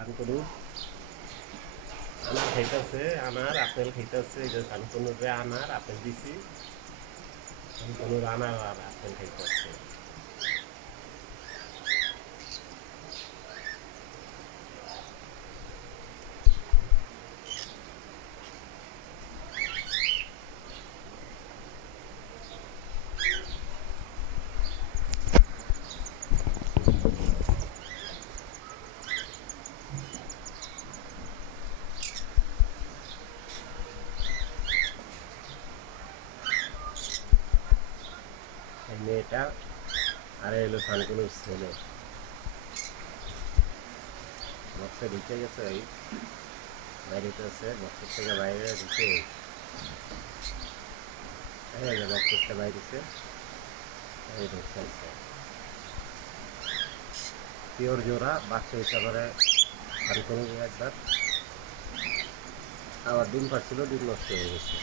শান্তনু আনার খাইতেছে, আনার আপেল খাইতেছে। এই যে শান্তনুরে আনার আপেল দিছি, শান্তনুর আনার আর আপেল খাইতেছে। এই মেয়েটা আর এলো শান্তনুর ছেলে, বক্সে ঢুকে গেছে। এই বাইরেতে আছে, বক্সের থেকে বাইরে ঢুকে এই যে বক্সের বাইরেছে, এই ঢুকছে আছে। পিওর জোড়া বাচ্চা হিসাবে শান্তনু একবার আবার ডিম পাচ্ছিল, ডিম নষ্ট হয়ে গেছে।